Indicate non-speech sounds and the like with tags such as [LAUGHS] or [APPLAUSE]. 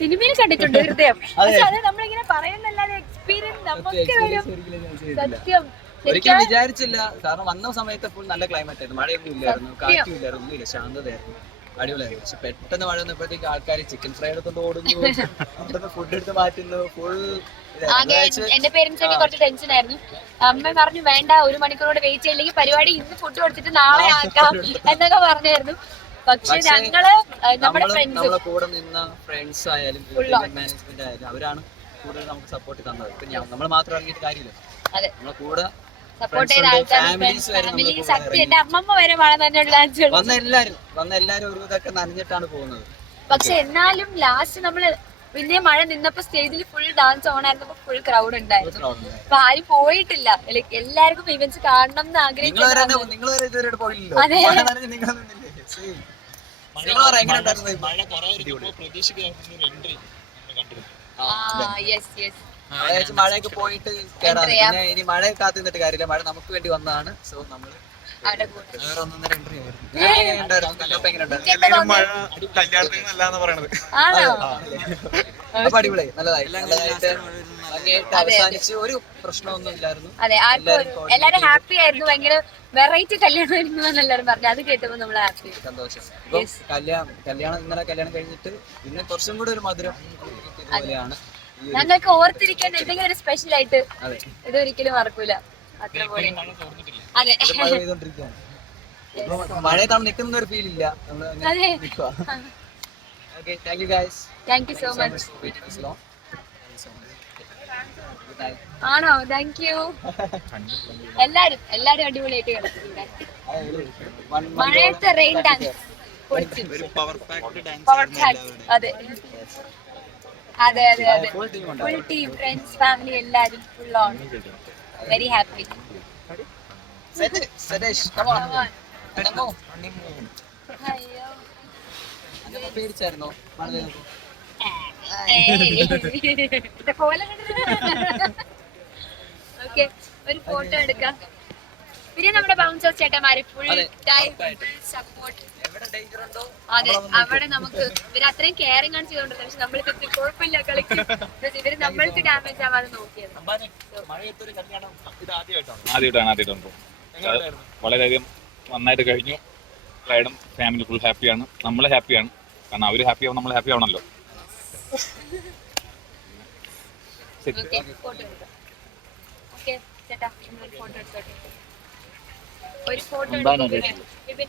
സിനിമയിൽ കണ്ടിട്ടുണ്ട് ഹൃദയം. പക്ഷെ അത് നമ്മളിങ്ങനെ പറയുന്നല്ലാതെ എക്സ്പീരിയൻസ് നമുക്ക് വരും. സത്യം. ഒരിക്കലും വിചാരിച്ചില്ല. കാരണം വന്ന സമയത്ത് ഫുൾ നല്ല ക്ലൈമറ്റ് ആയിരുന്നു. മഴയൊന്നും ഇല്ലായിരുന്നു. കാറ്റും ഇല്ലായിരുന്നു. ഒന്നുമില്ല. ശാന്തതയായിരുന്നു. അടിപൊളിയായിരുന്നു. പക്ഷെ പെട്ടെന്ന് മഴ വന്നപ്പോഴത്തേക്ക് ആൾക്കാർ ചിക്കൻ ഫ്രൈ എടുത്തോണ്ട് ഓടുന്നു. [LAUGHS] അവിടുന്ന് ഫുഡ് എടുത്ത് മാറ്റുന്നു. ഫുൾ എന്റെ പേരൻസ് ഒക്കെ കുറച്ച് ടെൻഷൻ ആയിരുന്നു. അമ്മ പറഞ്ഞു വേണ്ട ഒരു മണിക്കൂറോടെ വെയിറ്റ് ചെയ്യില്ലെങ്കിൽ പരിപാടി ഇന്ന് ഫുഡ് കൊടുത്തിട്ട് നാളെ ആക്കാം എന്നൊക്കെ പറഞ്ഞായിരുന്നു. പക്ഷെ ഞങ്ങൾ നമ്മുടെ ഫ്രണ്ട്സ് കൂടെ നിന്ന ഫ്രണ്ട്സ് ആയാലും മാനേജ്മെന്റ് ആയാലും അവരാണ് കൂടുതൽ നമുക്ക് സപ്പോർട്ട് തന്നത്. ഇപ്പൊ നമ്മൾ മാത്രം ഇറങ്ങിയിട്ട് കാര്യമില്ല. അതെ. നമ്മളെ കൂടെ സപ്പോർട്ട് ചെയ്ത ആൾക്കാർ സത്യം എന്റെ അമ്മമ്മ വരെ മഴ തന്നെ ഡാൻസ് വന്ന എല്ലാരും വന്ന എല്ലാരും ഒരു ഇതൊക്കെ നനഞ്ഞിട്ടാണ് പോകുന്നത്. പക്ഷെ എന്നാലും ലാസ്റ്റ് നമ്മൾ പിന്നെ മഴ നിന്നപ്പോ സ്റ്റേജിൽ ഫുൾ ഡാൻസ് ഓൺ ആയിരുന്നപ്പോ ഫുൾ ക്രൗഡ് ഉണ്ടായിരുന്നു. അപ്പൊ ആരും പോയിട്ടില്ല. ലൈക് എല്ലാവർക്കും ഇവന്റ്സ് കാണണം എന്ന് ആഗ്രഹിക്കുന്നു നിങ്ങൾ വരെ ഇതുവരെ പോയില്ലല്ലോ അതെ. മഴയൊക്കെ പോയിട്ട് ഇനി മഴ കാത്തു നിന്നിട്ട് കാര്യമില്ല. മഴ നമുക്ക് വേണ്ടി വന്നതാണ്. സോ നമ്മൾ അപ്പൊ അടിപൊളി. നല്ലതായി. നല്ലതായിട്ട് ഭംഗിയായിട്ട് അവസാനിച്ച് ഒരു പ്രശ്നമൊന്നും ഇല്ലായിരുന്നു. അതെ ആർക്കും എല്ലാരും ഹാപ്പി ആയിരുന്നു. ഭയങ്കര വെറൈറ്റി കല്യാണമായിരുന്നു പറഞ്ഞു. അത് കേട്ടപ്പോ നമ്മൾ ഹാപ്പി സന്തോഷം. ഇപ്പൊ കല്യാണം കല്യാണം ഇന്നലെ കല്യാണം കഴിഞ്ഞിട്ട് പിന്നെ കുറച്ചും കൂടെ ഒരു മധുരം ഞങ്ങൾക്ക് ഓർത്തിരിക്കാൻ എന്തെങ്കിലും ഒരു സ്പെഷ്യൽ ആയിട്ട് ഇത് ഒരിക്കലും മറക്കൂല. അത്ര പോലെ അതെ. മഴ നിൽക്കുന്ന ഒരു ഫീൽ ഇല്ല. അതെ. [LAUGHS] ആണോ? താങ്ക് യു [LAUGHS] എല്ലാരും എല്ലാരും അടിപൊളിയായിട്ട് മഴയത്തെ റെയിൻ ഡാൻസ് പൊളിച്ചു. ഒരു പവർ ഡാൻസ് പവർ അതെ. അതെ അതെ അതെ. Full team full team friends family എല്ലാരും full on very happy set സെറ്റേഷ് come on. തുടങ്ങൂ. അയ്യോ അതൊക്കെ പേടിച്ചായിരുന്നോ? മഴ പെയ്തപ്പോ? ഓക്കെ ഒരു ഫോട്ടോ എടുക്കാം. പിന്നെ നമ്മുടെ ബൗൺസേഴ്സ് ചേട്ടന്മാര് ഫുൾ. സപ്പോർട്ട് എവിടെ danger ഉണ്ടോ? അതെ അവിടെ നമുക്ക് ഇവർ അത്രയും കെയറിംഗ് ആണ് ചെയ്തോണ്ടിരുന്നത്. പക്ഷെ നമ്മൾ ഇത്തിരി കുഴപ്പമില്ല കളിക്കും. [LAUGHS] ഇവർ നമ്മൾക്ക് ഡാമേജ് ആവാതെ നോക്കിയത്. ആദ്യമായിട്ടാണ്? വളരെയധികം നന്നായിട്ട് കഴിഞ്ഞു. റൈഡും ഫാമിലി ഫുൾ ഹാപ്പിയാണ് നമ്മൾ ഹാപ്പിയാണ് കാരണം അവർ ഹാപ്പി ആവും നമ്മൾ ഹാപ്പി ആവണല്ലോ ശരി ഓക്കെ ഫോട്ടോ ചേട്ടാ ഫോട്ടോ എടുത്തോട്ടെ. ഒരു ഫോട്ടോ എടുക്കും വിപിൻ